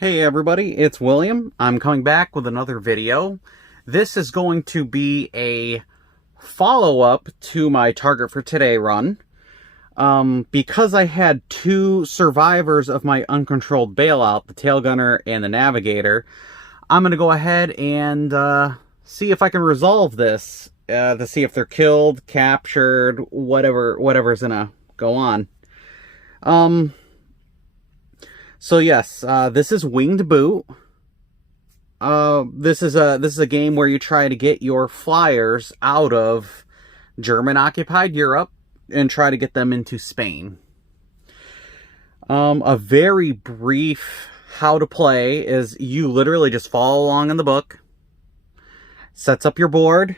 Hey everybody, it's William. I'm coming back with another video. This is going to be a follow-up to my Target for Today run. Because I had two survivors of my uncontrolled bailout, the Tail Gunner and the Navigator, I'm going to go ahead and see if I can resolve this, to see if they're killed, captured, whatever's going to go on. So yes, this is Winged Boot. This is a game where you try to get your flyers out of German-occupied Europe and try to get them into Spain. A very brief how to play is you literally just follow along in the book, sets up your board,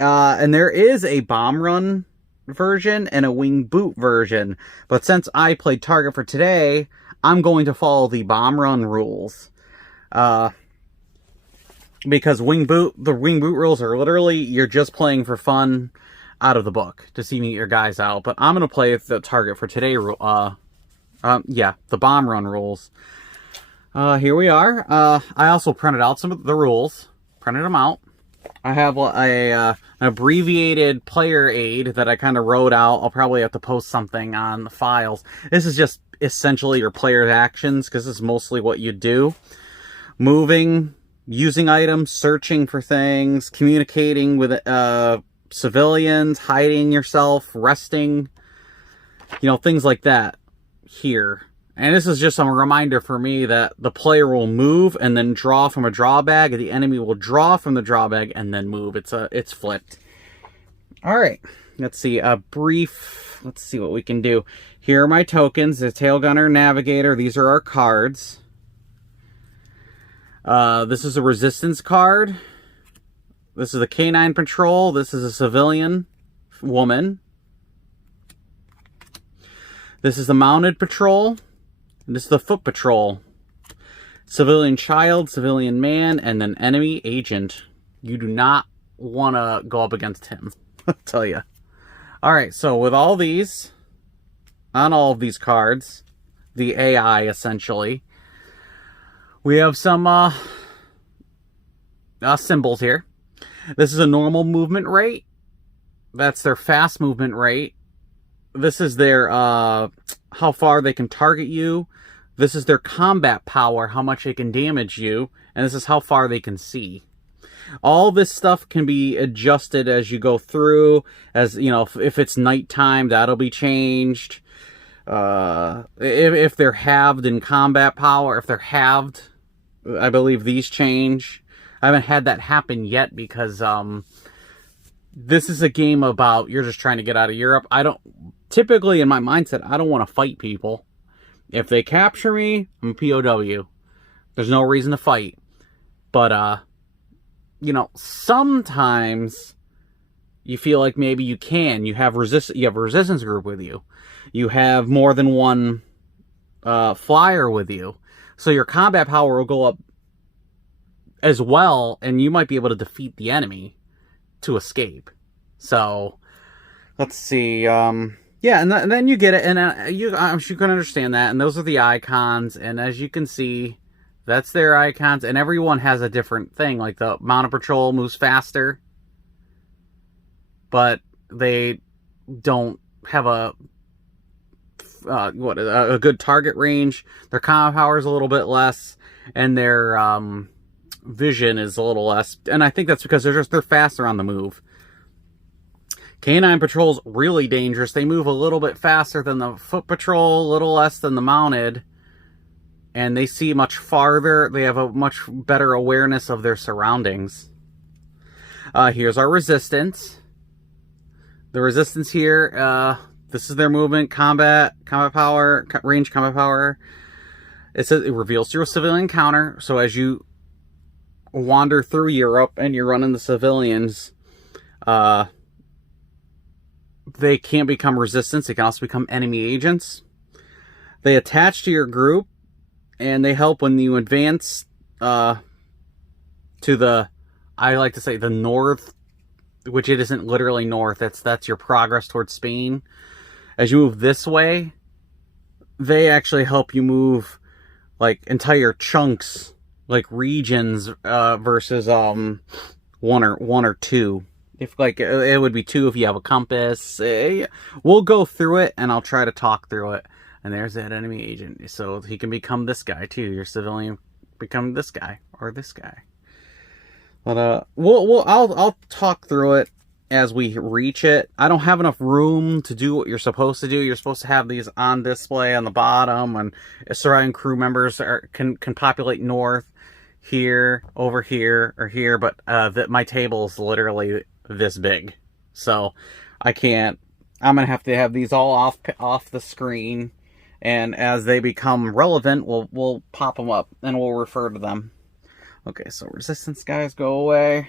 and there is a bomb run version and a Winged Boot version, but since I played Target for Today, I'm going to follow the bomb run rules. Because the Winged Boot rules are literally, you're just playing for fun out of the book to see your guys out. But I'm going to play the Target for Today, the bomb run rules. Here we are. I also printed out some of the rules. Printed them out. I have an abbreviated player aid that I kind of wrote out. I'll probably have to post something on the files. This is just essentially your player's actions, because this is mostly what you do. Moving, using items, searching for things, communicating with civilians, hiding yourself, resting, things like that here. And this is just a reminder for me that the player will move and then draw from a draw bag, and the enemy will draw from the draw bag and then move. It's flipped. All right, let's see let's see what we can do. Here are my tokens, the Tail Gunner, Navigator. These are our cards. This is a resistance card. This is a K9 patrol. This is a civilian woman. This is the mounted patrol. And this is the foot patrol. Civilian child, civilian man, and then enemy agent. You do not want to go up against him, I'll tell you. Alright, so with all these, on all of these cards, the AI essentially, we have some symbols here. This is a normal movement rate. That's their fast movement rate. This is their how far they can target you. This is their combat power, how much they can damage you. And this is how far they can see. All this stuff can be adjusted as you go through. As if it's nighttime, that'll be changed. If they're halved in combat power, if they're halved, I believe these change. I haven't had that happen yet because this is a game about you're just trying to get out of Europe. Typically in my mindset, I don't want to fight people. If they capture me, I'm a POW. There's no reason to fight. But, sometimes you feel like maybe you can. You have a resistance group with you. You have more than one flyer with you. So your combat power will go up as well, and you might be able to defeat the enemy to escape. So, let's see. Yeah, and then you get it, and I'm sure you can understand that. And those are the icons, and as you can see, that's their icons, and everyone has a different thing. Like the mounted patrol moves faster, but they don't have a good target range. Their combat power is a little bit less, and their vision is a little less. And I think that's because they're faster on the move. K9 patrol's really dangerous. They move a little bit faster than the foot patrol, a little less than the mounted, and they see much farther. They have a much better awareness of their surroundings. Here's our resistance. The resistance here, this is their movement, combat power, range combat power. It says it reveals through a civilian counter. So as you wander through Europe and you're running the civilians, they can't become resistance. They can also become enemy agents. They attach to your group, and they help when you advance to the, I like to say, the north, which it isn't literally north. That's your progress towards Spain. As you move this way, they actually help you move like entire chunks, like regions, versus one or two. If like it would be two if you have a compass. We'll go through it and I'll try to talk through it. And there's that enemy agent, so he can become this guy too. Your civilian become this guy or this guy. But I'll talk through it as we reach it. I don't have enough room to do what you're supposed to do. You're supposed to have these on display on the bottom, and surrounding crew members can populate north, here, over here, or here. But my table is literally this big, so I can't. I'm gonna have to have these all off the screen, and as they become relevant, we'll pop them up and we'll refer to them. Okay, so resistance guys go away.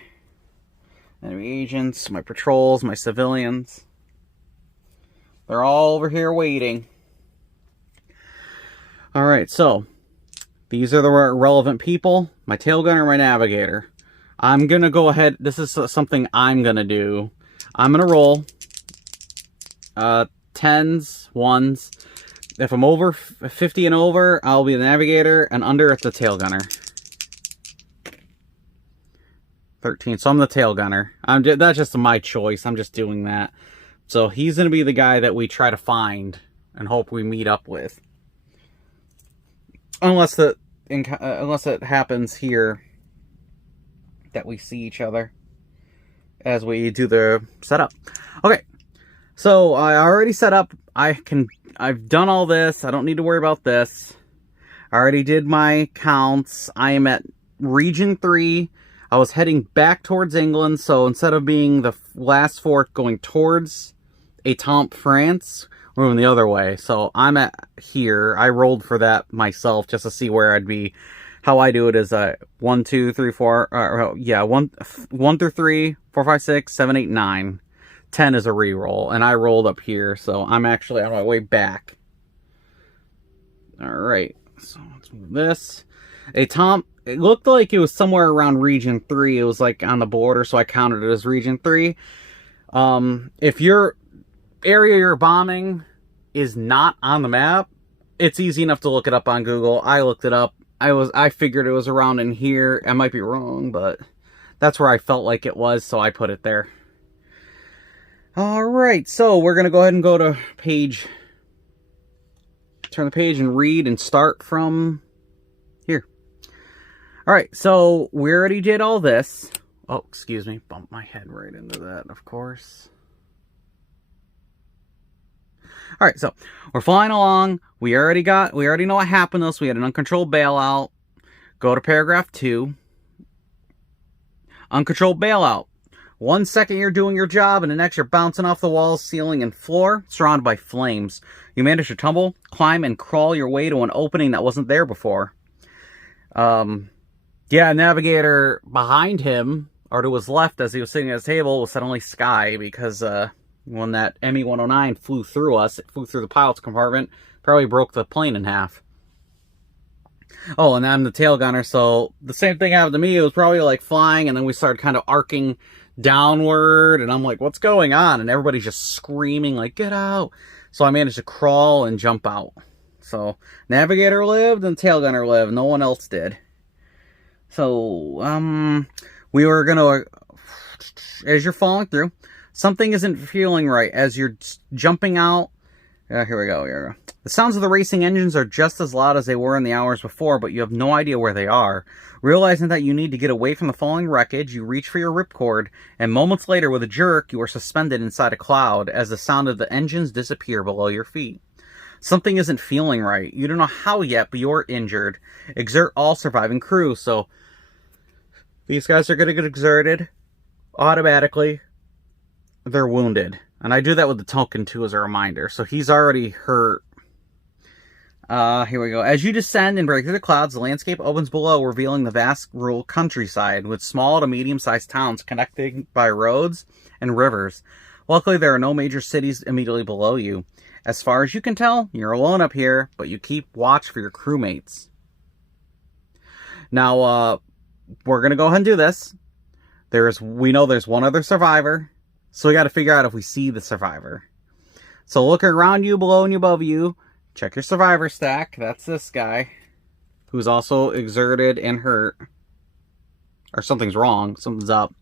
Enemy agents, my patrols, my civilians. They're all over here waiting. Alright, so these are the relevant people. My tail gunner, my navigator. I'm going to go ahead. This is something I'm going to do. I'm going to roll 10s, 1s. If I'm over 50 and over, I'll be the navigator, and under, it's the tail gunner. 13, so I'm the tail gunner. That's just my choice. I'm just doing that. So he's going to be the guy that we try to find and hope we meet up with. Unless it happens here that we see each other as we do the setup. Okay, so I already set up. I've done all this. I don't need to worry about this. I already did my counts. I am at Region 3. I was heading back towards England, so instead of being the last fort going towards Etampes, France, we're moving the other way. So I'm at here. I rolled for that myself just to see where I'd be. How I do it is 1, 2, 3, 4. 1 through 3, 4, 5, 6, 7, 8, 9. 10 is a reroll, and I rolled up here, so I'm actually on my way back. All right, so let's move this. Etampes. It looked like it was somewhere around Region 3. It was like on the border, so I counted it as Region 3. If your area you're bombing is not on the map, it's easy enough to look it up on Google. I looked it up. I figured it was around in here. I might be wrong, but that's where I felt like it was, so I put it there. Alright, so we're going to go ahead and go to page. Turn the page and read and start from here. Alright, so we already did all this. Oh, excuse me. Bumped my head right into that, of course. Alright, so we're flying along. We already know what happened to us. We had an uncontrolled bailout. Go to paragraph 2. Uncontrolled bailout. 1 second you're doing your job, and the next you're bouncing off the walls, ceiling, and floor, surrounded by flames. You manage to tumble, climb, and crawl your way to an opening that wasn't there before. Yeah, Navigator behind him, or to his left as he was sitting at his table, was suddenly sky, because when that ME-109 flew through us, it flew through the pilot's compartment, probably broke the plane in half. Oh, and I'm the tail gunner, so the same thing happened to me. It was probably like flying, and then we started kind of arcing downward, and I'm like, what's going on? And everybody's just screaming, like, get out. So I managed to crawl and jump out. So Navigator lived and tail gunner lived. No one else did. So, we were gonna, as you're falling through, something isn't feeling right. As you're jumping out, here we go. The sounds of the racing engines are just as loud as they were in the hours before, but you have no idea where they are. Realizing that you need to get away from the falling wreckage, you reach for your ripcord, and moments later, with a jerk, you are suspended inside a cloud as the sound of the engines disappear below your feet. Something isn't feeling right. You don't know how yet, but you're injured. Exert all surviving crew. So these guys are going to get exerted automatically. They're wounded. And I do that with the token too as a reminder. So he's already hurt. Here we go. As you descend and break through the clouds, the landscape opens below, revealing the vast rural countryside with small to medium-sized towns connecting by roads and rivers. Luckily, there are no major cities immediately below you. As far as you can tell, you're alone up here, but you keep watch for your crewmates. Now, we're going to go ahead and do this. We know there's one other survivor, so we got to figure out if we see the survivor. So looking around you, below and above you, check your survivor stack. That's this guy. who's also exerted and hurt. Or something's wrong. Something's up.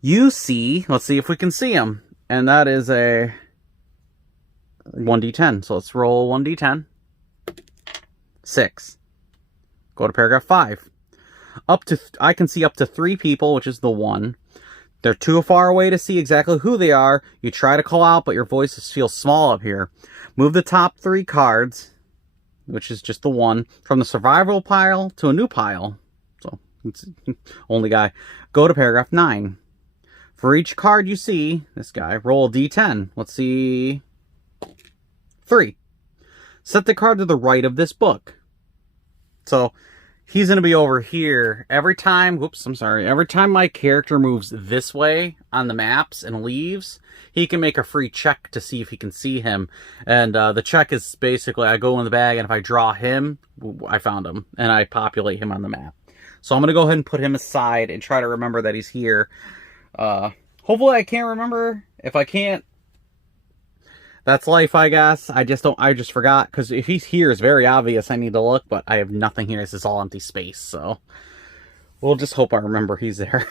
You see, let's see if we can see him. And that is a 1d10. So let's roll 1d10. 6. Go to paragraph 5. I can see up to 3 people, which is the 1. They're too far away to see exactly who they are. You try to call out, but your voice feels small up here. Move the top 3 cards, which is just the 1, from the survival pile to a new pile. So, it's only guy. Go to paragraph 9. For each card you see, this guy, roll a d10. Let's see. 3. Set the card to the right of this book. So, he's going to be over here. Every time my character moves this way on the maps and leaves, he can make a free check to see if he can see him. And the check is basically, I go in the bag, and if I draw him, I found him. And I populate him on the map. So I'm going to go ahead and put him aside and try to remember that he's here. Hopefully I can't remember. If I can't, that's life, I guess. I just forgot, because if he's here, it's very obvious I need to look, but I have nothing here. This is all empty space, so we'll just hope I remember he's there.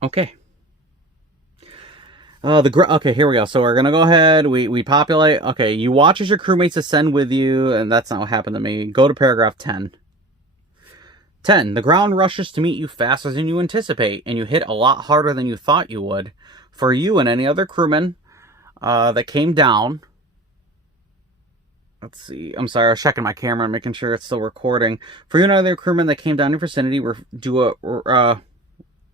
Okay. Okay, here we go. So we're gonna go ahead. We populate. Okay, you watch as your crewmates ascend with you, and that's not what happened to me. Go to paragraph 10. 10. The ground rushes to meet you faster than you anticipate, and you hit a lot harder than you thought you would. For you and any other crewmen that came down. Let's see. I'm sorry, I was checking my camera and making sure it's still recording. For you and other crewmen that came down in vicinity,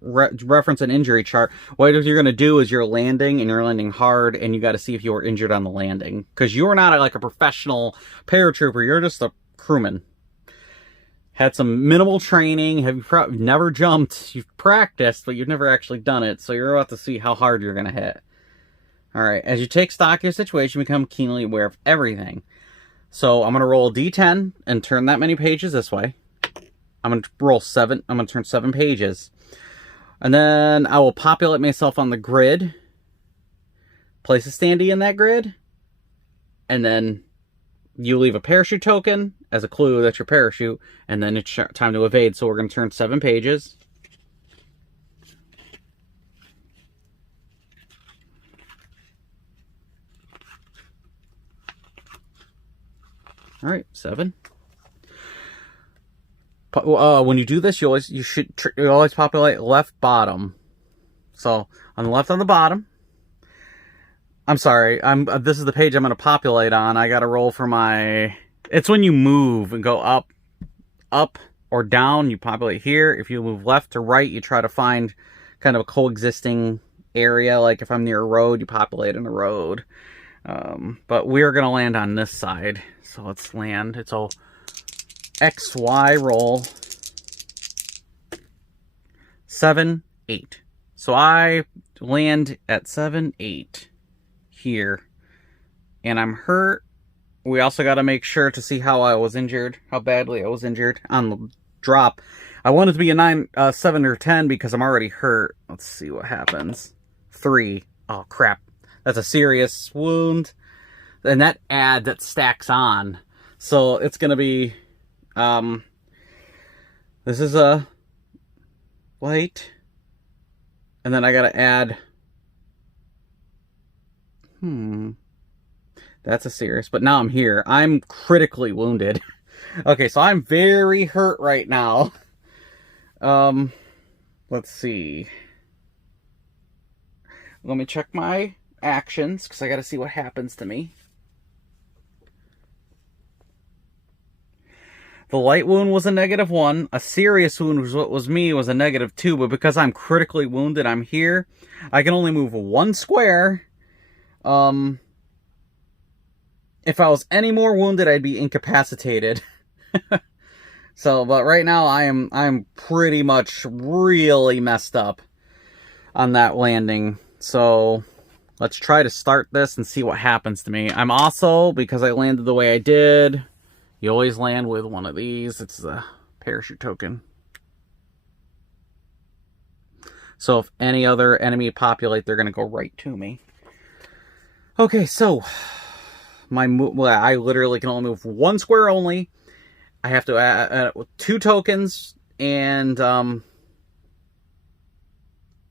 reference an injury chart. What you're going to do is you're landing hard, and you got to see if you were injured on the landing. Because you're not like a professional paratrooper, you're just a crewman. Had some minimal training, have never jumped, you've practiced, but you've never actually done it, so you're about to see how hard you're going to hit. Alright, as you take stock of your situation, you become keenly aware of everything. So I'm going to roll a d10 and turn that many pages this way. I'm going to roll 7, I'm going to turn 7 pages. And then I will populate myself on the grid. Place a standee in that grid. And then you leave a parachute token as a clue that's your parachute, and then it's time to evade. So we're going to turn 7 pages. All right, 7. When you do this, you always populate left bottom. So on the left on the bottom. I'm sorry. This is the page I'm going to populate on. I got to roll for my. It's when you move and go up or down. You populate here. If you move left to right, you try to find kind of a coexisting area. Like if I'm near a road, you populate in a road. But we're going to land on this side. So let's land. It's a XY roll. 7, 8. So I land at 7, 8 here. And I'm hurt. We also got to make sure to see how I was injured, how badly I was injured on the drop. I want it to be a 9, 7 or 10 because I'm already hurt. Let's see what happens. 3. Oh, crap. That's a serious wound. And that stacks on. So it's going to be, this is a light. And then I got to add, that's a serious, but now I'm here. I'm critically wounded. Okay, so I'm very hurt right now. Let's see. Let me check my actions, because I got to see what happens to me. The light wound was a -1. A serious wound was what was me, was a -2. But because I'm critically wounded, I'm here. I can only move 1 square. If I was any more wounded, I'd be incapacitated. So, but right now I'm pretty much really messed up on that landing. So let's try to start this and see what happens to me. I'm also, because I landed the way I did, you always land with one of these. It's the parachute token. So if any other enemy populate, they're going to go right to me. Okay, so I literally can only move one square only. I have to add 2 tokens, and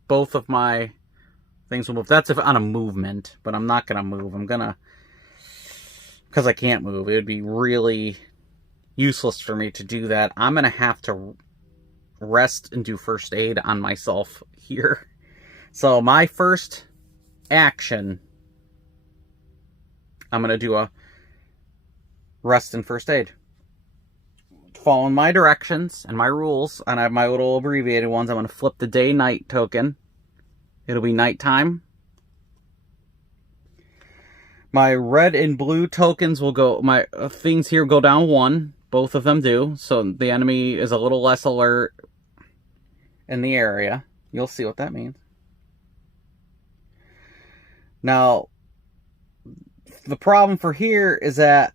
both of my things will move. That's if on a movement, but I'm not gonna move. I'm gonna, because I can't move. It would be really useless for me to do that. I'm gonna have to rest and do first aid on myself here. So my first action, I'm gonna do a rest and first aid. Following my directions and my rules, and I have my little abbreviated ones. I'm gonna flip the day-night token. It'll be nighttime. My red and blue tokens will go, my things here go down 1. Both of them do. So the enemy is a little less alert in the area. You'll see what that means. Now, the problem for here is that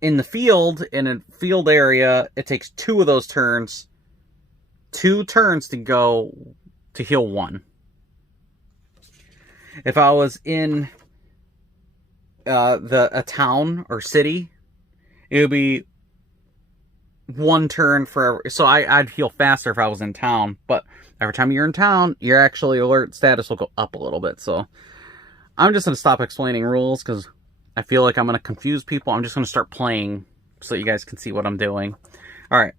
in the field, in a field area, it takes 2 of those turns. 2 turns to go to heal 1. If I was in a town or city, it would be 1 turn for every, so I'd heal faster if I was in town, but every time you're in town, your actually alert status will go up a little bit. So I'm just going to stop explaining rules because I feel like I'm going to confuse people. I'm just going to start playing so that you guys can see what I'm doing. Alright,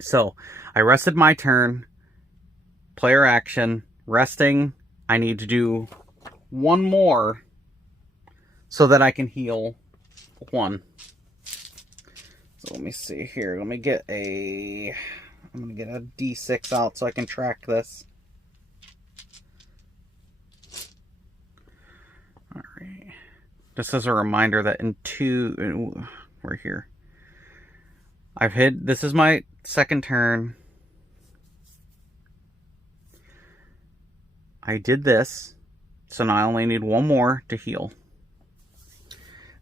so I rested my turn, player action, resting. I need to do 1 more so that I can heal 1. So let me see here. Let me get I'm going to get a D6 out so I can track this. Alright. Just as a reminder that we're here. I've hit, this is my second turn. I did this, so now I only need 1 more to heal.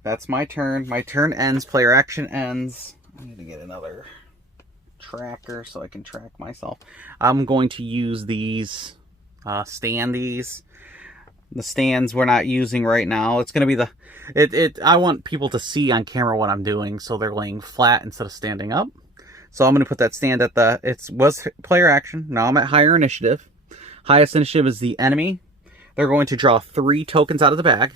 That's my turn. My turn ends. Player action ends. I need to get another tracker so I can track myself. I'm going to use these standees. The stands we're not using right now. It's going to be I want people to see on camera what I'm doing, so they're laying flat instead of standing up. So I'm going to put that stand at it was player action. Now I'm at higher initiative. Highest initiative is the enemy. They're going to draw 3 tokens out of the bag.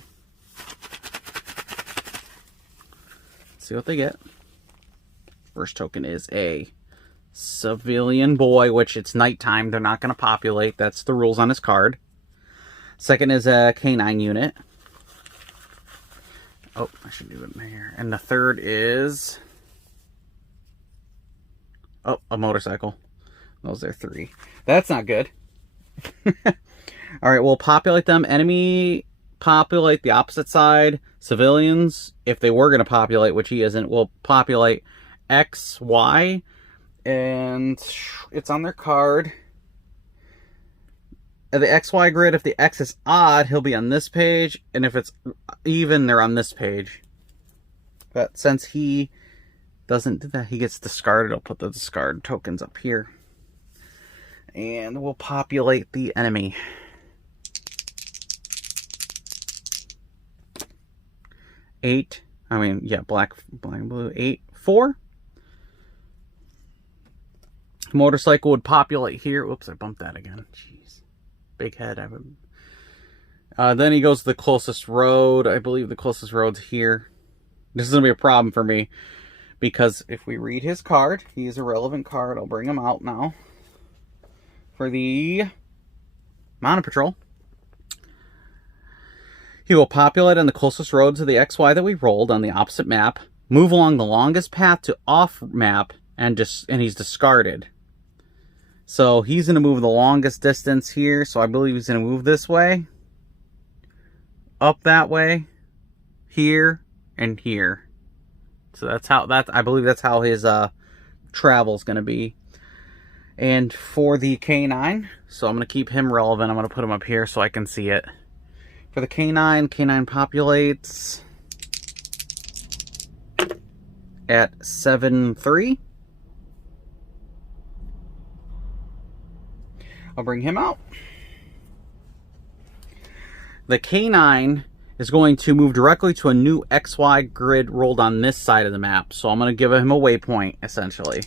Let's see what they get. First token is a civilian boy, which it's nighttime. They're not going to populate. That's the rules on his card. Second is a canine unit. Oh, I should do it in here. And the third is... oh, a motorcycle. Those are 3. That's not good. Alright, we'll populate them. Enemy, populate the opposite side. Civilians, if they were going to populate, which he isn't, will populate X, Y. And it's on their card. The XY grid, if the X is odd, he'll be on this page. And if it's even, they're on this page. But since he doesn't do that, he gets discarded. I'll put the discard tokens up here. And we'll populate the enemy. Black and blue. 8, 4. Motorcycle would populate here. Whoops, I bumped that again. Jeez. Big head. Then he goes to the closest road. I believe the closest road's here. This is going to be a problem for me, because if we read his card, he is a relevant card. I'll bring him out now. For the Mounted Patrol, he will populate on the closest road to the XY that we rolled on the opposite map, move along the longest path to off map, and he's discarded. So he's going to move the longest distance here, so I believe he's going to move this way, up that way, here, and here. So I believe that's how his travel is going to be. And for the K9, so I'm going to keep him relevant. I'm going to put him up here so I can see it. For the K9 populates at 7-3. I'll bring him out. The K9 is going to move directly to a new XY grid rolled on this side of the map. So I'm going to give him a waypoint, essentially.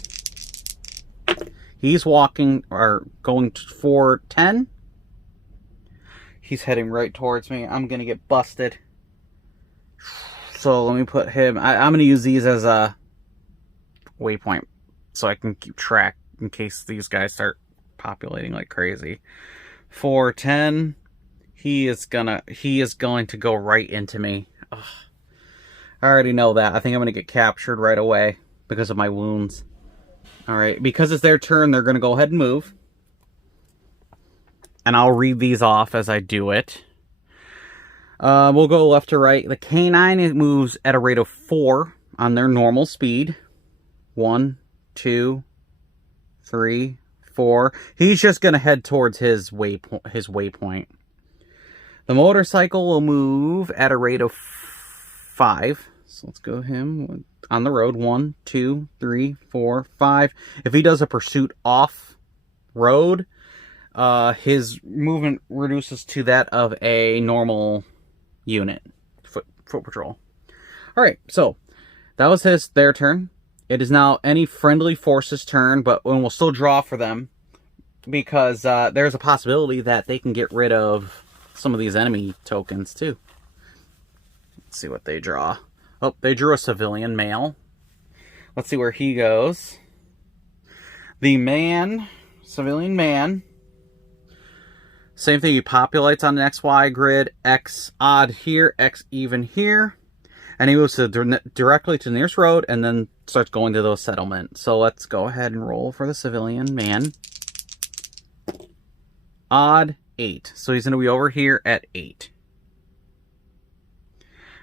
He's walking, or going for 10. He's heading right towards me. I'm going to get busted. So let me put him... I'm going to use these as a waypoint so I can keep track in case these guys start populating like crazy. For 10... He is going to go right into me. Ugh. I already know that. I think I'm going to get captured right away because of my wounds. Alright, because it's their turn, they're going to go ahead and move. And I'll read these off as I do it. We'll go left to right. The canine, it moves at a rate of 4 on their normal speed. 1, 2, 3, 4. He's just going to head towards his waypoint. The motorcycle will move at a rate of 5. So let's go him on the road. 1, 2, 3, 4, 5. If he does a pursuit off road, his movement reduces to that of a normal unit. Foot patrol. Alright, so that was their turn. It is now any friendly force's turn, but we'll still draw for them. Because there's a possibility that they can get rid of some of these enemy tokens too. Let's see what they draw. Oh, they drew a civilian male. Let's see where he goes. The man, civilian man. Same thing, he populates on the XY grid. X odd here, X even here. And he moves directly to the nearest road and then starts going to those settlements. So let's go ahead and roll for the civilian man. Odd 8. So he's going to be over here at 8.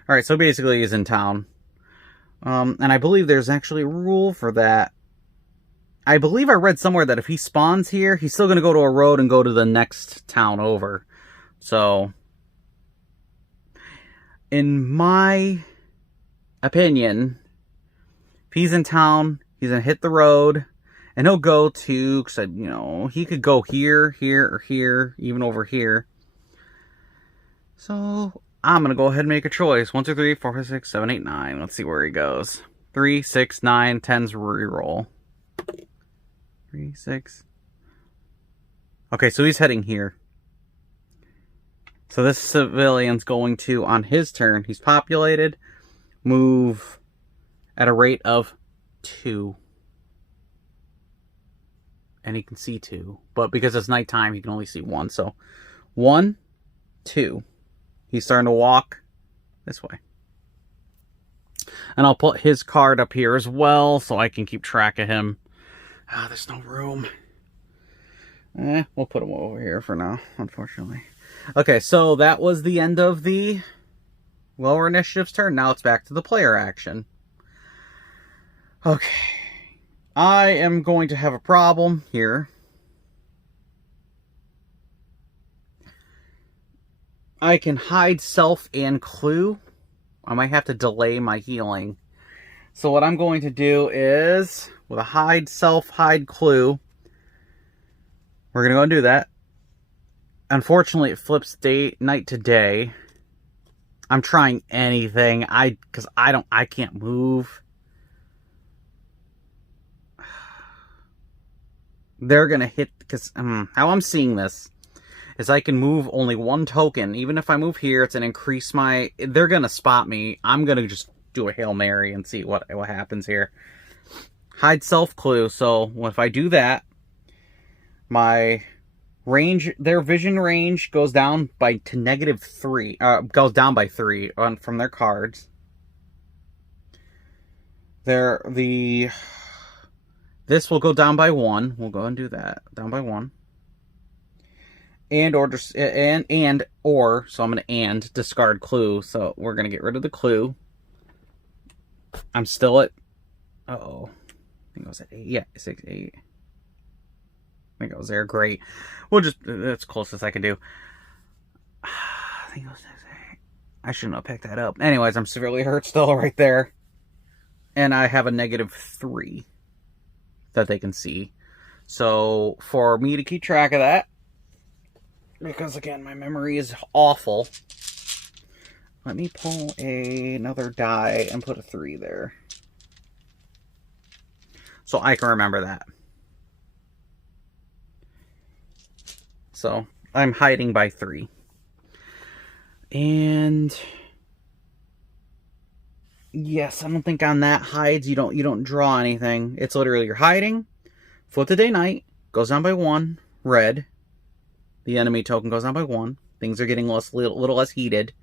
Alright, so basically he's in town. And I believe there's actually a rule for that. I believe I read somewhere that if he spawns here, he's still going to go to a road and go to the next town over. So, in my opinion, if he's in town, he's going to hit the road. And he'll go to, because, you know, he could go here, here, or here, even over here. So, I'm going to go ahead and make a choice. 1, 2, 3, 4, 5, 6, 7, 8, 9. Let's see where he goes. 3, 6, 9, 10's reroll. 3, 6. Okay, so he's heading here. So this civilian's going to, on his turn, he's populated, move at a rate of 2. And he can see 2. But because it's nighttime, he can only see 1. So, 1, 2. He's starting to walk this way. And I'll put his card up here as well, so I can keep track of him. Ah, there's no room. We'll put him over here for now, unfortunately. Okay, so that was the end of the lower initiative's turn. Now it's back to the player action. Okay. I am going to have a problem here. I can hide self and clue. I might have to delay my healing. So what I'm going to do is, with a hide self, hide clue, we're going to go and do that. Unfortunately, it flips night to day. I'm trying anything. Because I can't move. They're going to hit, because how I'm seeing this is I can move only 1 token. Even if I move here, it's going to increase my, they're going to spot me. I'm going to just do a Hail Mary and see what happens here. Hide self clue. So if I do that, my range, their vision range goes down by to -3, goes down by 3 from their cards. This will go down by 1. We'll go and do that. Down by 1. So I'm going to discard clue. So we're going to get rid of the clue. I'm still at, uh-oh. I think I was at 8. Yeah, 6, 8. I think I was there. Great. We'll just, that's close as I can do. I think it was 6, 8. I shouldn't have picked that up. Anyways, I'm severely hurt still right there. And I have a -3. That they can see. So, for me to keep track of that, because again, my memory is awful, Let me pull another die and put a 3 there. So I can remember that. So I'm hiding by 3. And yes, I don't think on that hides you don't draw anything. It's literally you're hiding, flip the day night, goes down by 1, red. The enemy token goes down by 1. Things are getting little less heated.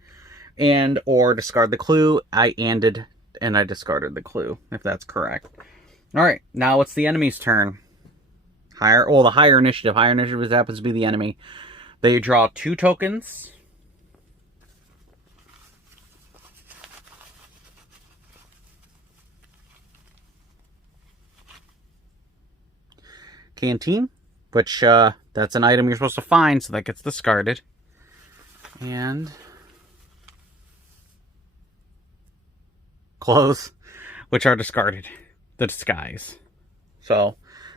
And or discard the clue. I discarded the clue, if that's correct. Alright, now it's the enemy's turn. The higher initiative. Higher initiative happens to be the enemy. They draw 2 tokens. Canteen, which that's an item you're supposed to find, so that gets discarded. And clothes, which are discarded. The disguise. So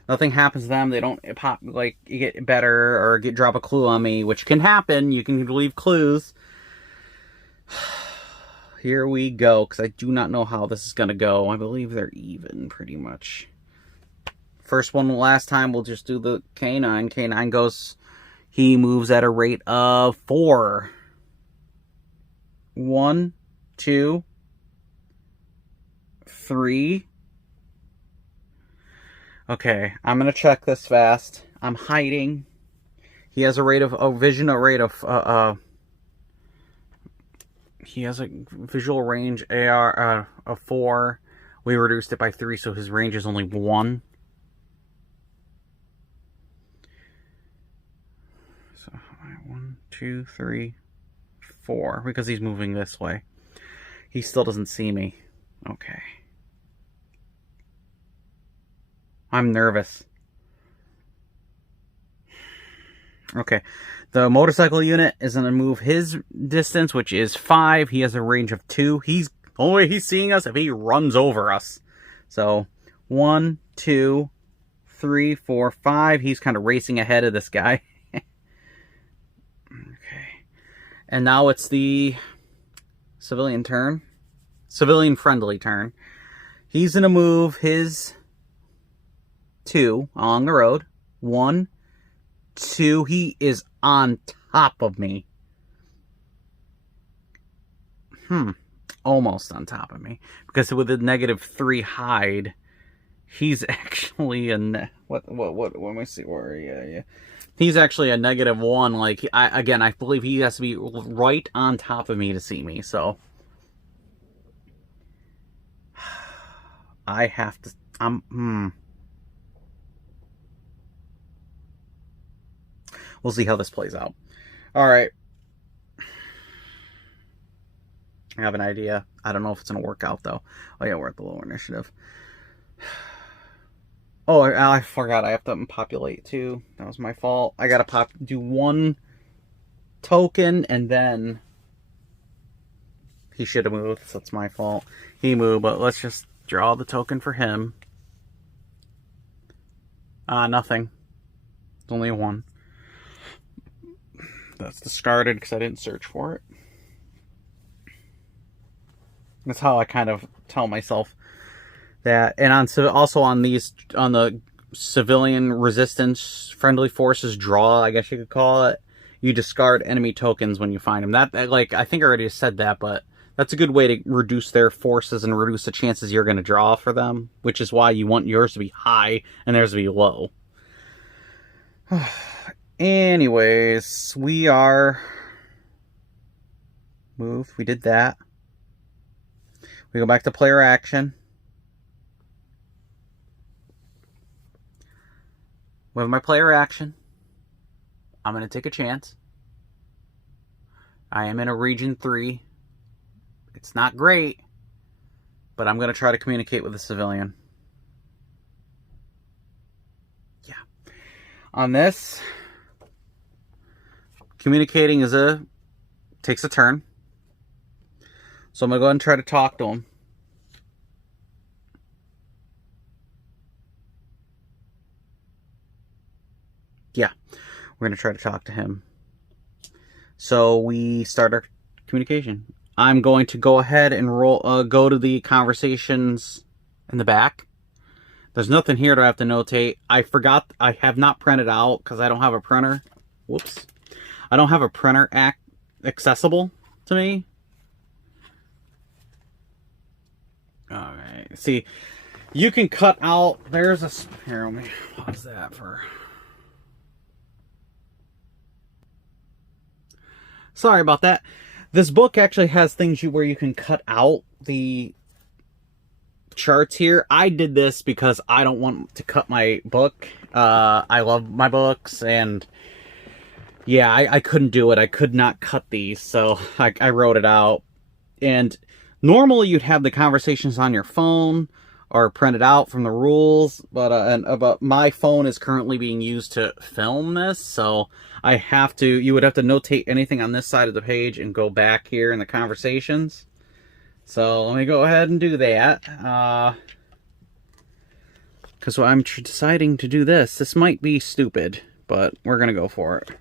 nothing happens to them. They don't pop, like, you get better or drop a clue on me, which can happen. You can leave clues. Here we go, because I do not know how this is going to go. I believe they're even, pretty much. First one last time, we'll just do the K9. K9 goes, he moves at a rate of 4. 1, 2, 3. Okay, I'm going to check this fast. I'm hiding. He has a rate of he has a visual range AR of 4. We reduced it by 3, so his range is only 1. So 1, 2, 3, 4, because he's moving this way. He still doesn't see me. Okay. I'm nervous. Okay. The motorcycle unit is going to move his distance, which is 5. He has a range of 2. He's seeing us if he runs over us. So 1, 2, 3, 4, 5. He's kind of racing ahead of this guy. Okay. And now it's the civilian turn. Civilian friendly turn. He's going to move his 2 along the road. 1, 2. He is on top of me. Almost on top of me. Because with a -3 hide, he's actually a... What let me see where... Yeah. He's actually a -1. Like, I believe he has to be right on top of me to see me, so... I have to... We'll see how this plays out. Alright. I have an idea. I don't know if it's going to work out, though. Oh, yeah, we're at the lower initiative. Oh, I forgot. I have to populate, too. That was my fault. I got to do 1 token, and then... He should have moved, so it's my fault. He moved, but let's just draw the token for him. Nothing. It's only a 1. That's discarded because I didn't search for it. That's how I kind of tell myself that. And also on the civilian resistance friendly forces draw, I guess you could call it, you discard enemy tokens when you find them. That, like, I think I already said that, but that's a good way to reduce their forces and reduce the chances you're going to draw for them, which is why you want yours to be high and theirs to be low. Anyways, we are moved. We did that. We go back to player action. With my player action, I'm going to take a chance. I am in a region 3. It's not great, but I'm going to try to communicate with a civilian. Yeah. On this... Communicating takes a turn. So I'm going to go ahead and try to talk to him. Yeah, we're going to try to talk to him. So we start our communication. I'm going to go ahead and go to the conversations in the back. There's nothing here that I have to notate. I forgot I have not printed out because I don't have a printer. Whoops. I don't have a printer accessible to me. Alright. See, you can cut out. There's a. Here, let me pause that for. Sorry about that. This book actually has things where you can cut out the charts here. I did this because I don't want to cut my book. I love my books, and yeah, I couldn't do it. I could not cut these, so I wrote it out. And normally you'd have the conversations on your phone or printed out from the rules, but my phone is currently being used to film this, so I have to. You would have to notate anything on this side of the page and go back here in the conversations. So let me go ahead and do that. Because I'm deciding to do this. This might be stupid, but we're going to go for it.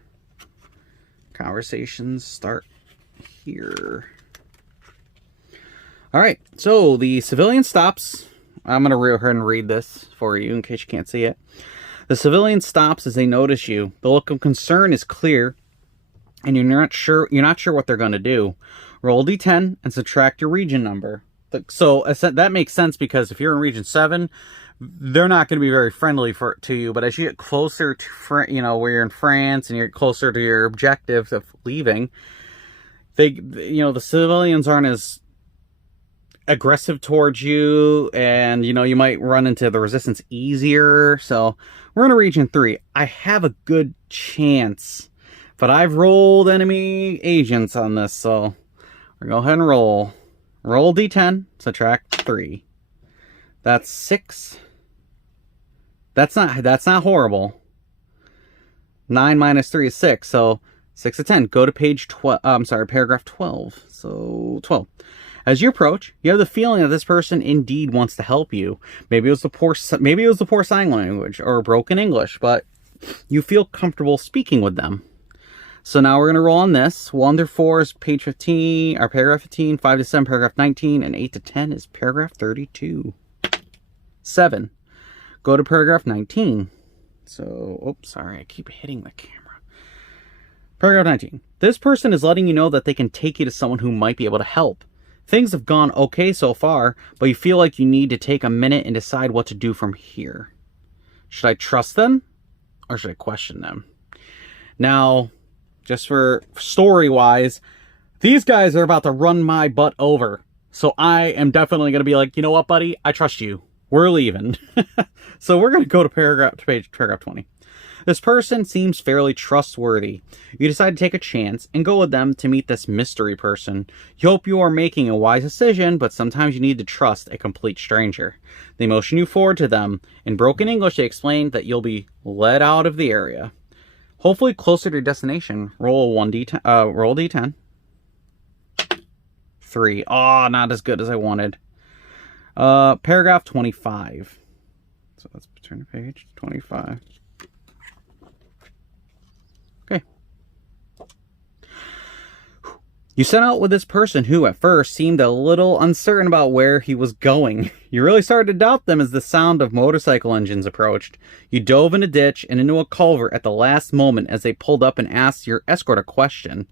Conversations start here. Alright, so the civilian stops. I'm going to go ahead and read this for you in case you can't see it. The civilian stops as they notice you. The look of concern is clear, and you're not sure what they're going to do. Roll D10 and subtract your region number. So that makes sense because if you're in region 7, they're not going to be very friendly to you. But as you get closer to where you're in France and you're closer to your objective of leaving, the civilians aren't as aggressive towards you, and you might run into the resistance easier. So we're in a region 3. I have a good chance, but I've rolled enemy agents on this, so we're going to go ahead and roll D10, subtract 3. That's 6. That's not horrible. 9 minus 3 is 6, so 6 to 10. Go to page 12. Paragraph 12. So 12. As you approach, you have the feeling that this person indeed wants to help you. Maybe it was the poor sign language or broken English, but you feel comfortable speaking with them. So now we're going to roll on this. 1 through 4 is page 15, or paragraph 15. 5 to 7, paragraph 19, and 8 to 10 is paragraph 32. 7. Go to paragraph 19. So, oops, sorry, I keep hitting the camera. Paragraph 19. This person is letting you know that they can take you to someone who might be able to help. Things have gone okay so far, but you feel like you need to take a minute and decide what to do from here. Should I trust them, or should I question them? Now, just for story-wise, these guys are about to run my butt over. So I am definitely going to be like, you know what, buddy? I trust you. We're leaving. So we're going to go to paragraph 20. This person seems fairly trustworthy. You decide to take a chance and go with them to meet this mystery person. You hope you are making a wise decision, but sometimes you need to trust a complete stranger. They motion you forward to them. In broken English, they explain that you'll be led out of the area. Hopefully closer to your destination. Roll D10. 3. Oh, not as good as I wanted. Paragraph 25. So let's turn to page 25. Okay. You set out with this person who at first seemed a little uncertain about where he was going. You really started to doubt them as the sound of motorcycle engines approached. You dove in a ditch and into a culvert at the last moment as they pulled up and asked your escort a question.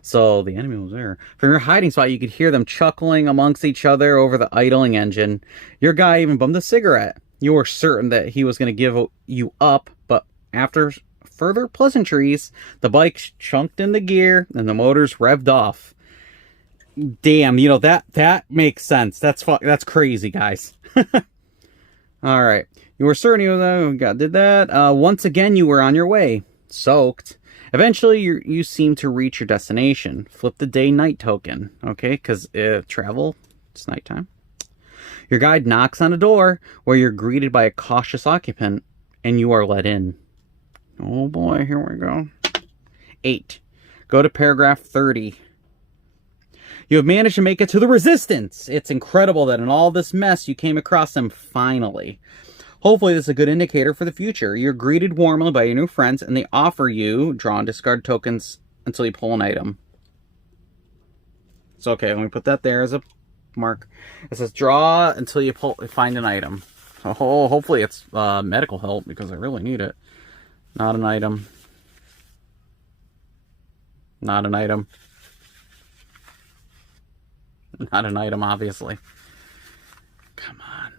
So the enemy was there. From your hiding spot, you could hear them chuckling amongst each other over the idling engine. Your guy even bummed a cigarette. You were certain that he was going to give you up, but after further pleasantries, the bike chunked into gear and the motors revved off. Damn, that makes sense. That's crazy, guys. All right. You were certain you did that. Once again, you were on your way, soaked. Eventually, you seem to reach your destination. Flip the day-night token, okay? Because travel, it's nighttime. Your guide knocks on a door where you're greeted by a cautious occupant, and you are let in. Oh boy, here we go. 8. Go to paragraph 30. You have managed to make it to the Resistance. It's incredible that in all this mess, you came across them finally. Hopefully this is a good indicator for the future. You're greeted warmly by your new friends, and they offer you draw and discard tokens until you pull an item. So, okay, let me put that there as a mark. It says draw until you find an item. Oh, hopefully it's medical help, because I really need it. Not an item. Not an item. Not an item, obviously. Come on.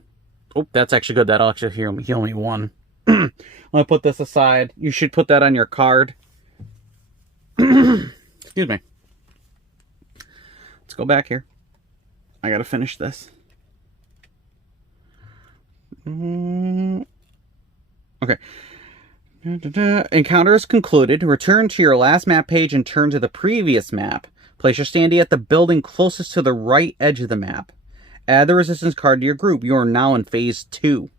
Oh, that's actually good. That'll actually heal me one. Let me put this aside. You should put that on your card. Excuse me. Let's go back here. I gotta finish this. Okay. Encounter is concluded. Return to your last map page and turn to the previous map. Place your standee at the building closest to the right edge of the map. Add the resistance card to your group. You are now in Phase 2.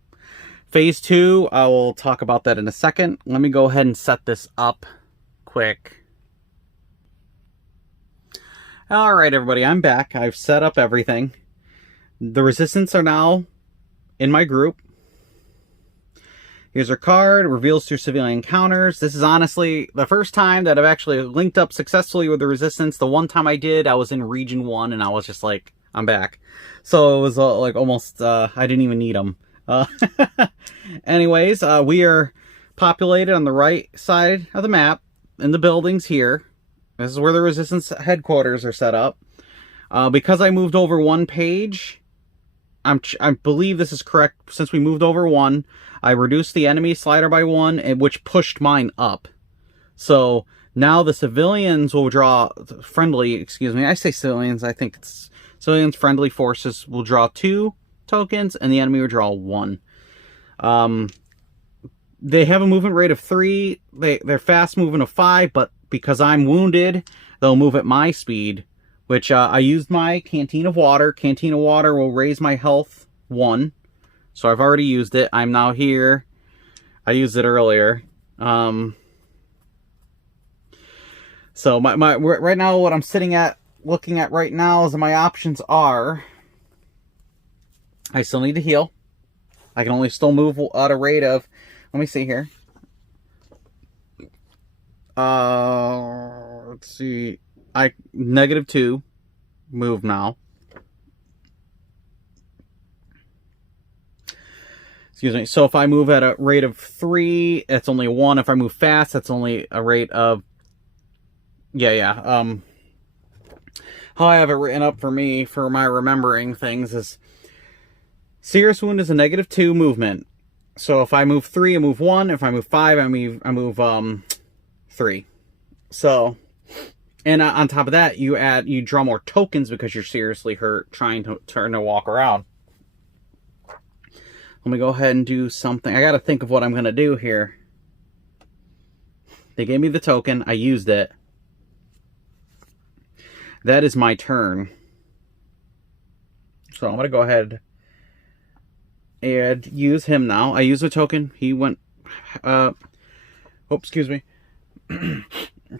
Phase 2, I will talk about that in a second. Let me go ahead and set this up quick. Alright, everybody, I'm back. I've set up everything. The resistance are now in my group. Here's our card. Reveals through civilian encounters. This is honestly the first time that I've actually linked up successfully with the resistance. The one time I did, I was in Region 1, and I was just like, I'm back. So it was like almost, I didn't even need them. Anyways, we are populated on the right side of the map, in the buildings here. This is where the resistance headquarters are set up. Because I moved over one page, I believe this is correct. Since we moved over one, I reduced the enemy slider by 1, which pushed mine up. So now the civilians will draw friendly, excuse me, I say civilians, I think it's civilians, friendly forces will draw 2 tokens, and the enemy will draw 1. They have a movement rate of 3. They're fast moving of 5, but because I'm wounded, they'll move at my speed, which I used my Canteen of Water. Canteen of Water will raise my health 1. So I've already used it. I'm now here. I used it earlier. So my right now, what I'm looking at right now is my options are, I still need to heal. I can only still move at a rate of, let me see here. Let's see. -2 move now. Excuse me. So if I move at a rate of 3, it's only 1. If I move fast, that's only a rate of, how I have it written up for me, for my remembering things, is Serious Wound is a -2 movement. So if I move 3, I move 1. If I move 5, I move 3. So, and on top of that, you draw more tokens because you're seriously hurt trying to turn to walk around. Let me go ahead and do something. I got to think of what I'm going to do here. They gave me the token. I used it. That is my turn. So I'm going to go ahead and use him now. I use a token. He went... oh, excuse me. I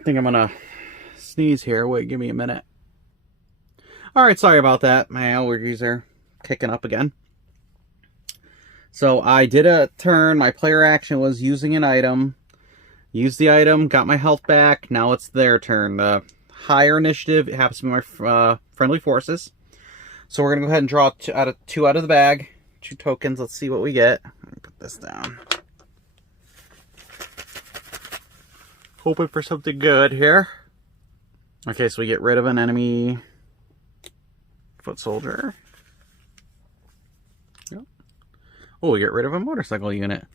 think I'm going to sneeze here. Wait, give me a minute. Alright, sorry about that. My allergies are kicking up again. So I did a turn. My player action was using an item. Used the item, got my health back. Now it's their turn. The higher initiative, it happens to be my friendly forces. So we're going to go ahead and draw 2 out of the bag. 2 tokens. Let's see what we get. Let me put this down. Hoping for something good here. Okay, so we get rid of an enemy foot soldier. Oh, we get rid of a motorcycle unit.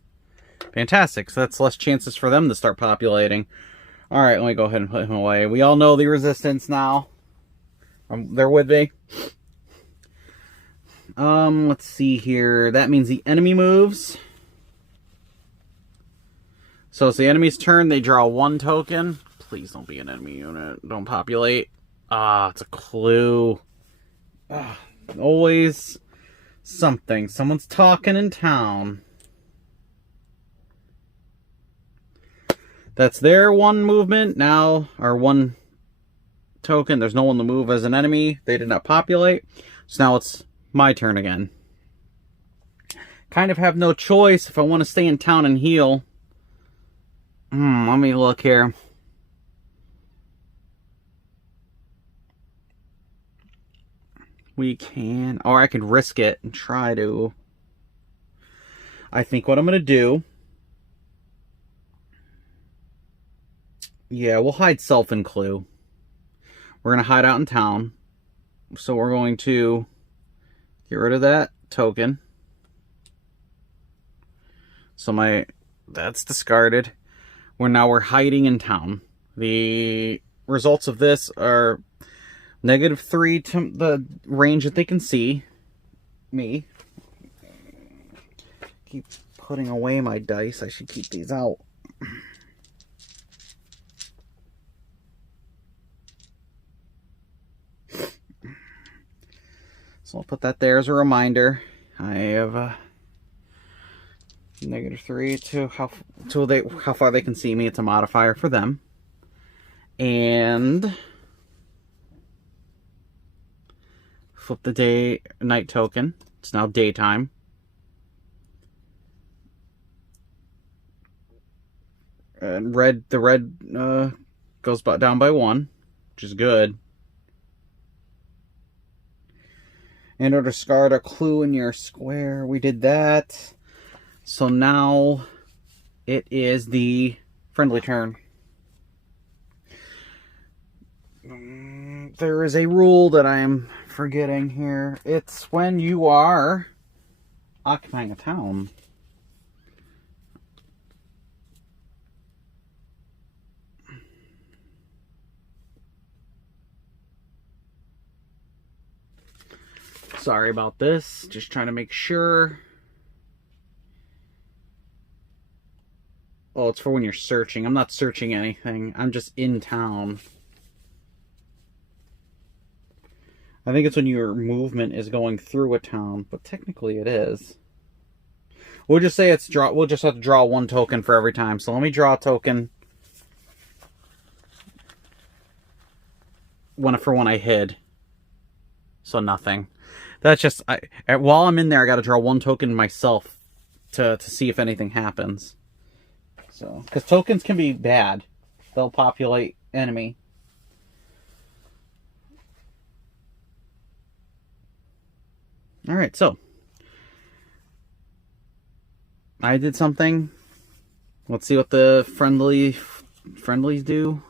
Fantastic. So that's less chances for them to start populating. Alright, let me go ahead and put him away. We all know the resistance now. They're with me. Let's see here. That means the enemy moves. So it's the enemy's turn. They draw 1 token. Please don't be an enemy unit. Don't populate. It's a clue. Always something. Someone's talking in town. That's their 1 movement. Now, our 1 token. There's no one to move as an enemy. They did not populate. So now it's my turn again. Kind of have no choice if I want to stay in town and heal. Let me look here. We can, or I could risk it and try to. I think what I'm going to do, yeah, we'll hide self and clue. We're going to hide out in town. So we're going to get rid of that token. So that's discarded. We're hiding in town. The results of this are -3 to the range that they can see me. Keep putting away my dice. I should keep these out. So I'll put that there as a reminder. I have -3 to how far they can see me. It's a modifier for them. And flip the night token. It's now daytime. And the red goes down by 1, which is good. And or discard a clue in your square. We did that. So now it is the friendly turn. There is a rule that I'm forgetting here. It's when you are occupying a town. Sorry about this. Just trying to make sure. Oh, it's for when you're searching. I'm not searching anything. I'm just in town. I think it's when your movement is going through a town, but technically it is. We'll just say it's draw. We'll just have to draw 1 token for every time. So let me draw a token for when I hid. So nothing. That's just while I'm in there, I got to draw 1 token myself to see if anything happens. So because tokens can be bad, they'll populate enemy. All right, so I did something. Let's see what the friendlies do.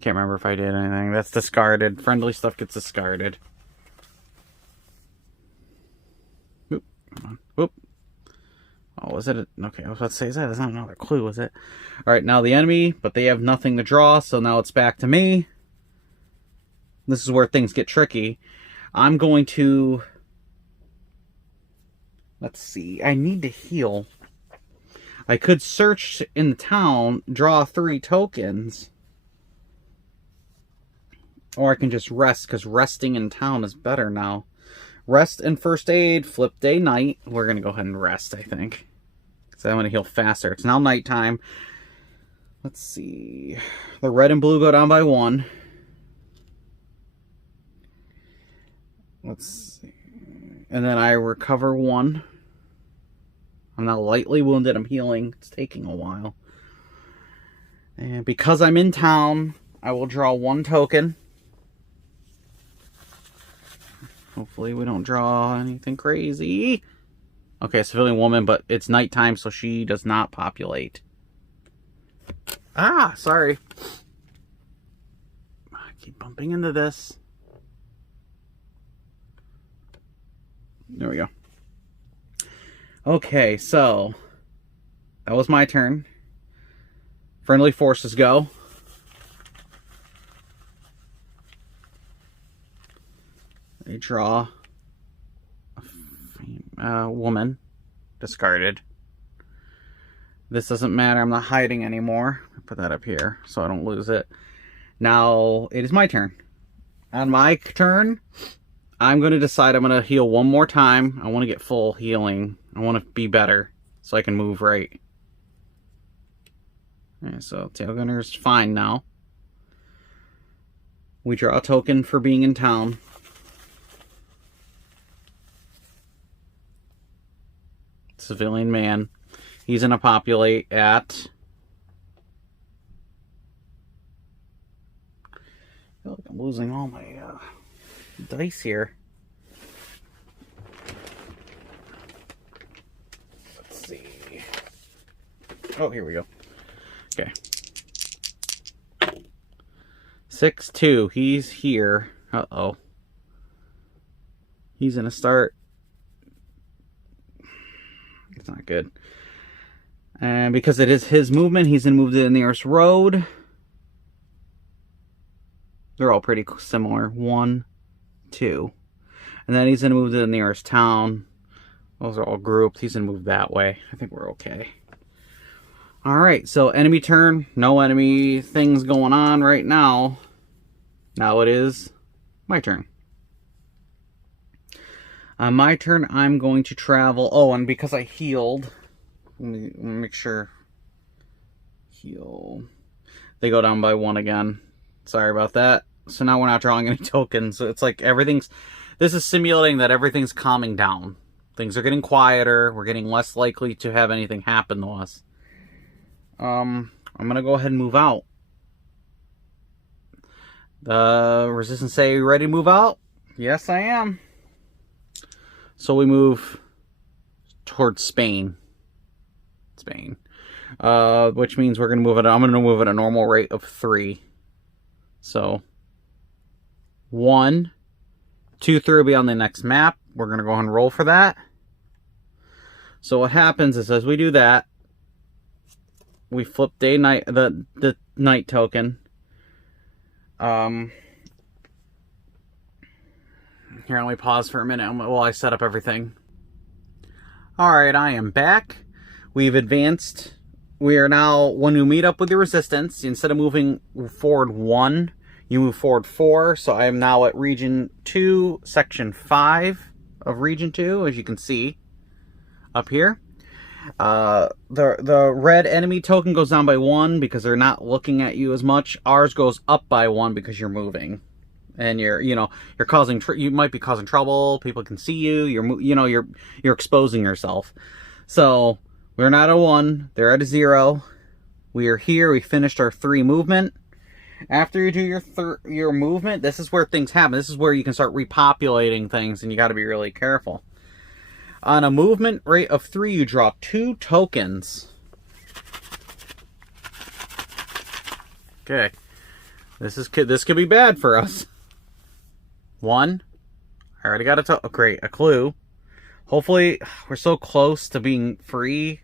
Can't remember if I did anything. That's discarded. Friendly stuff gets discarded. Oop, come on. Oop. Oh, was it? Okay, I was about to say, that's not another clue, is it? All right, now the enemy, but they have nothing to draw, so now it's back to me. This is where things get tricky. I'm going to... Let's see. I need to heal. I could search in the town, draw 3 tokens. Or I can just rest, because resting in town is better now. Rest and first aid, flip day, night. We're going to go ahead and rest, I think. Because I want to heal faster. It's now nighttime. Let's see. The red and blue go down by 1. Let's see. And then I recover 1. I'm not lightly wounded. I'm healing. It's taking a while. And because I'm in town, I will draw 1 token. Hopefully we don't draw anything crazy. Okay, civilian woman, but it's nighttime, so she does not populate. Ah, sorry. I keep bumping into this. There we go. Okay, so that was my turn. Friendly forces go. They draw a woman. Discarded. This doesn't matter. I'm not hiding anymore. I'll put that up here so I don't lose it. Now it is my turn. On my turn, I'm going to decide I'm going to heal 1 more time. I want to get full healing. I want to be better so I can move right. Okay, so Tail Gunner's fine now. We draw a token for being in town. Civilian man. He's going to populate at feel like I'm losing all my dice here. Let's see. Oh, here we go. Okay. 6-2. He's here. Uh-oh. He's gonna start. It's not good. And because it is his movement, he's gonna move to the nearest road. They're all pretty similar. 1, 2. And then he's going to move to the nearest town. Those are all grouped. He's going to move that way. I think we're okay. Alright, so enemy turn. No enemy things going on right now. Now it is my turn. On my turn, I'm going to travel. Oh, and because I healed, let me make sure. Heal. They go down by 1 again. Sorry about that. So now we're not drawing any tokens. So it's like everything's... This is simulating that everything's calming down. Things are getting quieter. We're getting less likely to have anything happen to us. I'm going to go ahead and move out. The resistance say, ready to move out? Yes, I am. So we move towards Spain. Spain. Which means we're going to move it... I'm going to move at a normal rate of 3. So, 1, 2, 3 will be on the next map. We're going to go ahead and roll for that. So what happens is as we do that, we flip day night the night token. Here, let me pause for a minute while I set up everything. Alright, I am back. We've advanced. We are now, when you meet up with the resistance, instead of moving forward 1, you move forward 4. So I am now at Region 2, Section 5 of Region 2, as you can see up here. The red enemy token goes down by 1 because they're not looking at you as much. Ours goes up by 1 because you're moving. And you're causing, you might be causing trouble. People can see you. You're exposing yourself. So we're not at 1. They're at a 0. We are here. We finished our 3 movement. After you do your movement, this is where things happen. This is where you can start repopulating things, and you got to be really careful. On a movement rate of 3, you draw 2 tokens. Okay. This could be bad for us. 1. I already got a great, a clue. Hopefully, we're so close to being free.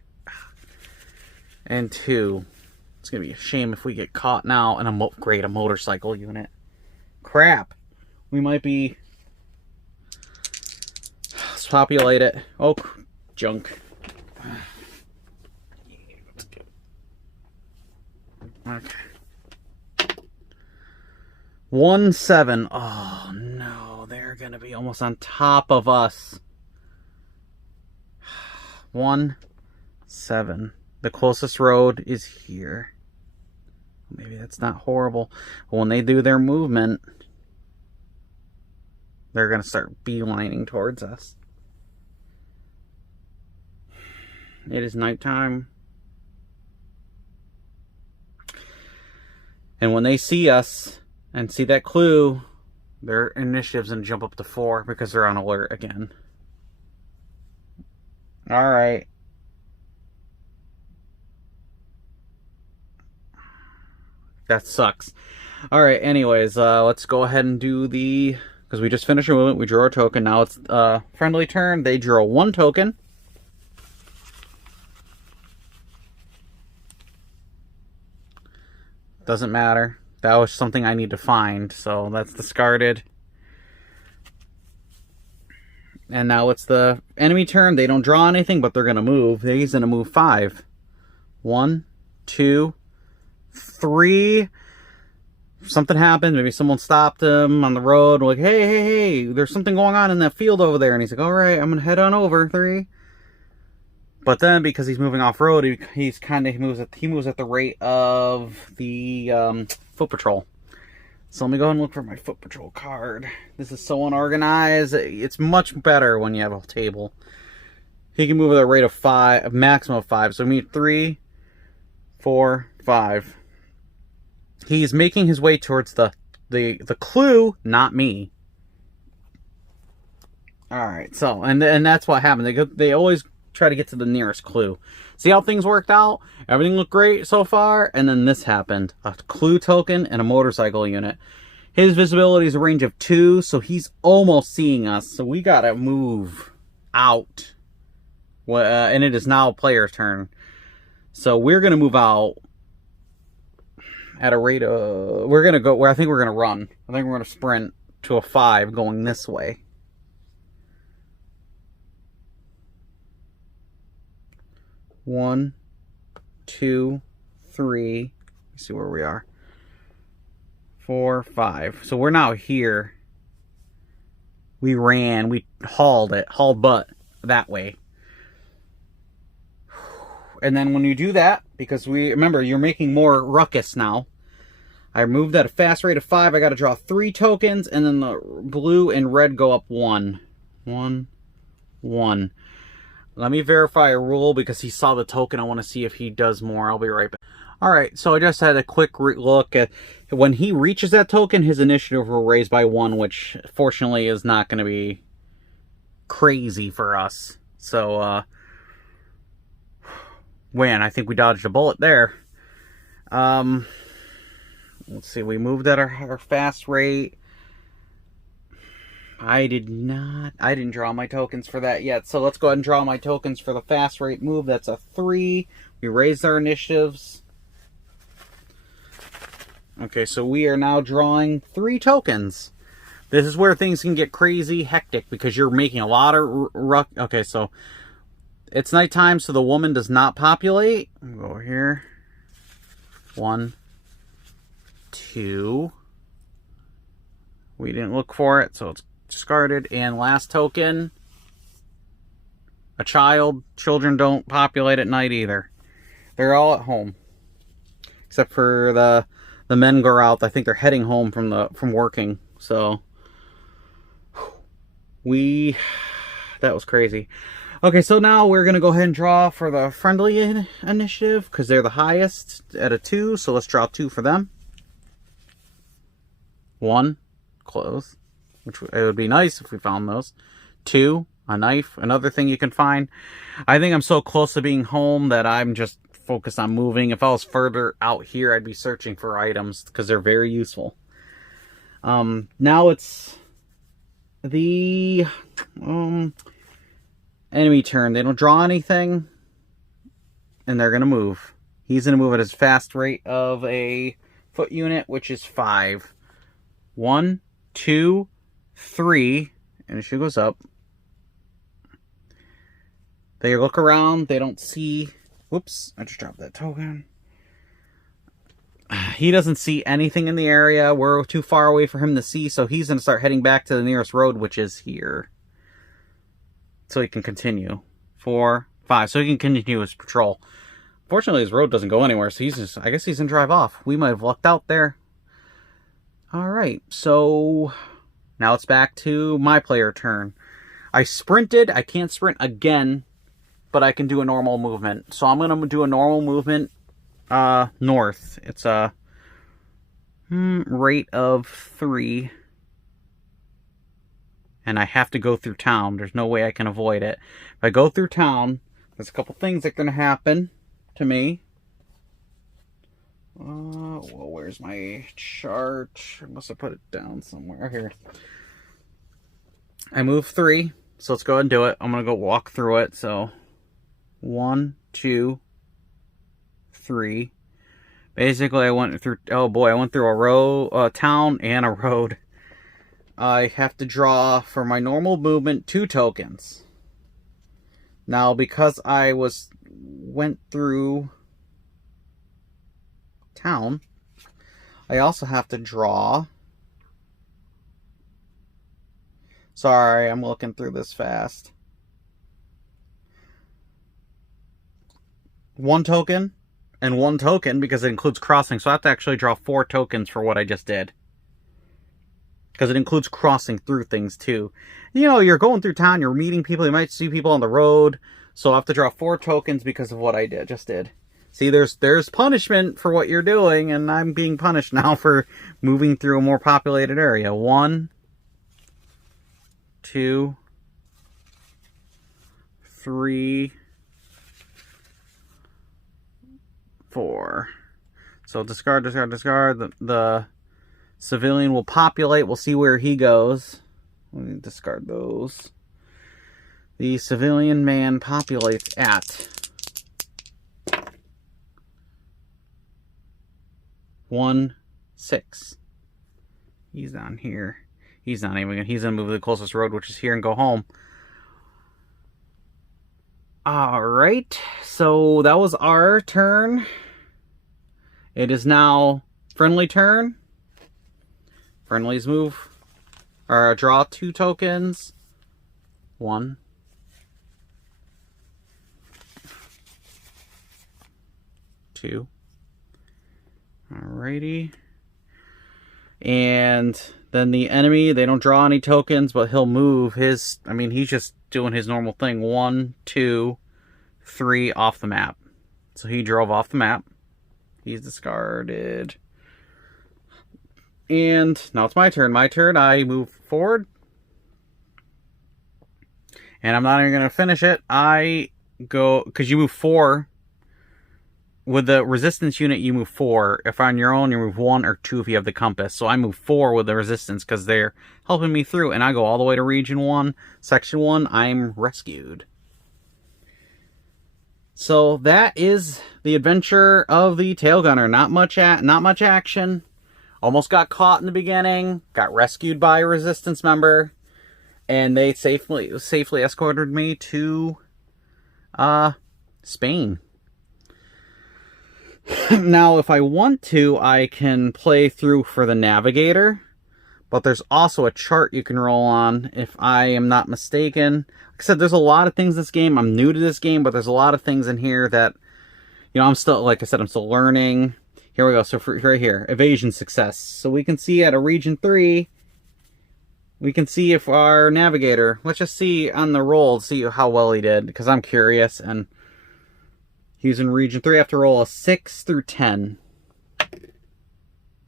And 2. It's going to be a shame if we get caught now in a motorcycle unit. Crap. We might be... Let's populate it. Oh, junk. Okay. 1-7. Oh, no. They're going to be almost on top of us. 1-7. The closest road is here. Maybe that's not horrible. But when they do their movement, they're going to start beelining towards us. It is nighttime. And when they see us and see that clue, their initiative's going to jump up to 4 because they're on alert again. Alright. That sucks. Alright, anyways, let's go ahead and do the... Because we just finished our movement, we drew our token. Now it's friendly turn. They draw 1 token. Doesn't matter. That was something I need to find, so that's discarded. And now it's the enemy turn. They don't draw anything, but they're going to move. He's going to move 5. 1, 2, 3. Something happened. Maybe someone stopped him on the road. Like, hey, there's something going on in that field over there. And he's like, all right, I'm going to head on over. 3. But then, because he's moving off-road, he moves at the rate of the foot patrol. So let me go and look for my foot patrol card. This is so unorganized. It's much better when you have a table. He can move at a rate of 5, a maximum of 5. So we need 3, 4, 5. He's making his way towards the the clue, not me. All right, so and that's what happened. They always try to get to the nearest clue. See how things worked out? Everything looked great so far, and then this happened. A clue token and a motorcycle unit. His visibility is a range of 2, so he's almost seeing us. So we gotta move out. And it is now player's turn. So we're gonna move out at a rate of... We're gonna go... I think we're gonna run. I think we're gonna sprint to a 5 going this way. One, 2, 3. Let's see where we are. 4, 5. So we're now here. We ran. We hauled butt that way. And then when you do that, because remember, you're making more ruckus now. I moved at a fast rate of 5. I got to draw 3 tokens, and then the blue and red go up 1. 1, 1. Let me verify a rule because he saw the token. I want to see if he does more. I'll be right back. Alright, so I just had a quick look at when he reaches that token, his initiative will raise by 1, which fortunately is not going to be crazy for us. So, I think we dodged a bullet there. Let's see, we moved at our fast rate. I didn't draw my tokens for that yet. So let's go ahead and draw my tokens for the fast rate move. That's a 3. We raised our initiatives. Okay, so we are now drawing 3 tokens. This is where things can get crazy hectic because you're making a lot of okay, so it's nighttime, so the woman does not populate. Go over here. 1, 2. We didn't look for it, so it's discarded. And last token, a child. Children don't populate at night either. They're all at home, except for the men go out. I think they're heading home from working. So that was crazy. Okay, so now we're gonna go ahead and draw for the friendly initiative because they're the highest at a 2. So let's draw 2 for them. 1, close. Which it would be nice if we found those. 2, a knife, another thing you can find. I think I'm so close to being home that I'm just focused on moving. If I was further out here, I'd be searching for items because they're very useful. Now it's the enemy turn. They don't draw anything, and they're going to move. He's going to move at his fast rate of a foot unit, which is 5. 1, 2, 3, and she goes up. They look around. They don't see... Whoops, I just dropped that token. He doesn't see anything in the area. We're too far away for him to see, so he's going to start heading back to the nearest road, which is here. So he can continue. 4, 5, so he can continue his patrol. Fortunately, his road doesn't go anywhere, so I guess he's going to drive off. We might have lucked out there. Alright, so now it's back to my player turn. I sprinted. I can't sprint again, but I can do a normal movement. So I'm going to do a normal movement north. It's a rate of 3. And I have to go through town. There's no way I can avoid it. If I go through town, there's a couple things that are going to happen to me. Well, where's my chart? I must have put it down somewhere here. I move 3, so let's go ahead and do it. I'm going to go walk through it. So 1, 2, 3. Basically, I went through, oh boy, I went through a town and a road. I have to draw for my normal movement 2 tokens. Now, because I went through town, I also have to draw. Sorry, I'm looking through this fast. 1 token and 1 token because it includes crossing. So I have to actually draw 4 tokens for what I just did. Because it includes crossing through things too. You know, you're going through town, you're meeting people, you might see people on the road. So I have to draw 4 tokens because of what I just did. See, there's punishment for what you're doing, and I'm being punished now for moving through a more populated area. 1, 2, 3, 4. So discard, discard, discard. The civilian will populate. We'll see where he goes. Let me discard those. The civilian man populates at 1, 6. He's down here. He's not even. He's gonna move to the closest road, which is here, and go home. All right. So that was our turn. It is now friendly turn. Friendlies move or draw 2 tokens. 1, 2. Alrighty. And then the enemy, they don't draw any tokens, but he'll move his, I mean, he's just doing his normal thing. 1, 2, 3 off the map. So he drove off the map. He's discarded. And now it's my turn. My turn, I move forward. And I'm not even going to finish it. I go, because you move 4. With the resistance unit, you move 4. If on your own, you move 1 or 2 if you have the compass. So I move 4 with the resistance because they're helping me through. And I go all the way to Region 1, Section 1. I'm rescued. So that is the adventure of the Tail Gunner. Not much action. Almost got caught in the beginning. Got rescued by a resistance member. And they safely escorted me to Spain. Now, if I want to, I can play through for the Navigator. But there's also a chart you can roll on, if I am not mistaken. Like I said, there's a lot of things in this game. I'm new to this game, but there's a lot of things in here that, you know, I'm still, like I said, I'm still learning. Here we go. So for, right here, evasion success. So we can see at a Region 3, we can see if our Navigator, let's just see on the roll, see how well he did, because I'm curious, and he's in Region 3. I have to roll a 6 through 10.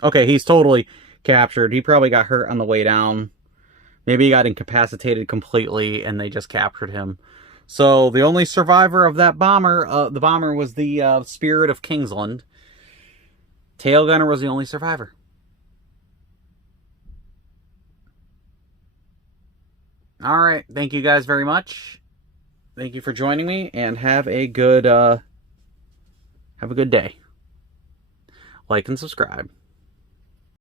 Okay, he's totally captured. He probably got hurt on the way down. Maybe he got incapacitated completely, and they just captured him. So the only survivor of that bomber, the bomber was the Spirit of Kingsland. Tail Gunner was the only survivor. All right, thank you guys very much. Thank you for joining me, and have a good day. Like and subscribe.